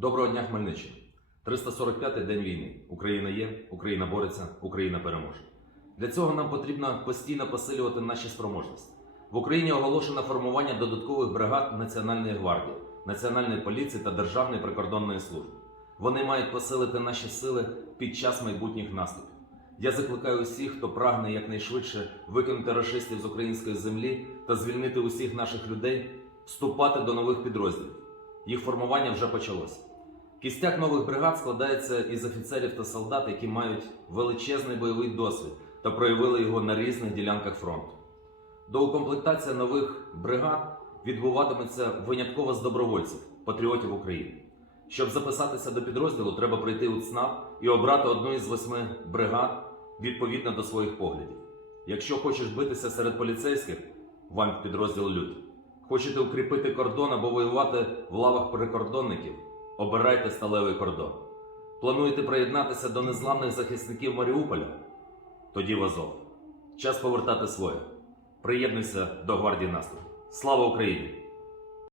Доброго дня, Хмельниччина. 345-й день війни. Україна є, Україна бореться, Україна переможе. Для цього нам потрібно постійно посилювати наші спроможності. В Україні оголошено формування додаткових бригад Національної гвардії, Національної поліції та Державної прикордонної служби. Вони мають посилити наші сили під час майбутніх наступів. Я закликаю усіх, хто прагне якнайшвидше викинути рашистів з української землі та звільнити усіх наших людей, вступати до нових підрозділів. Їх формування вже почалося. Кістяк нових бригад складається із офіцерів та солдат, які мають величезний бойовий досвід та проявили його на різних ділянках фронту. Доукомплектація нових бригад відбуватиметься винятково з добровольців, патріотів України. Щоб записатися до підрозділу, треба прийти у ЦНАП і обрати одну із восьми бригад відповідно до своїх поглядів. Якщо хочеш битися серед поліцейських, вам в підрозділ лють. Хочете укріпити кордон або воювати в лавах прикордонників, обирайте сталевий кордон. Плануєте приєднатися до незламних захисників Маріуполя? Тоді в Азов. Час повертати своє. Приєднуйся до гвардії наступу. Слава Україні!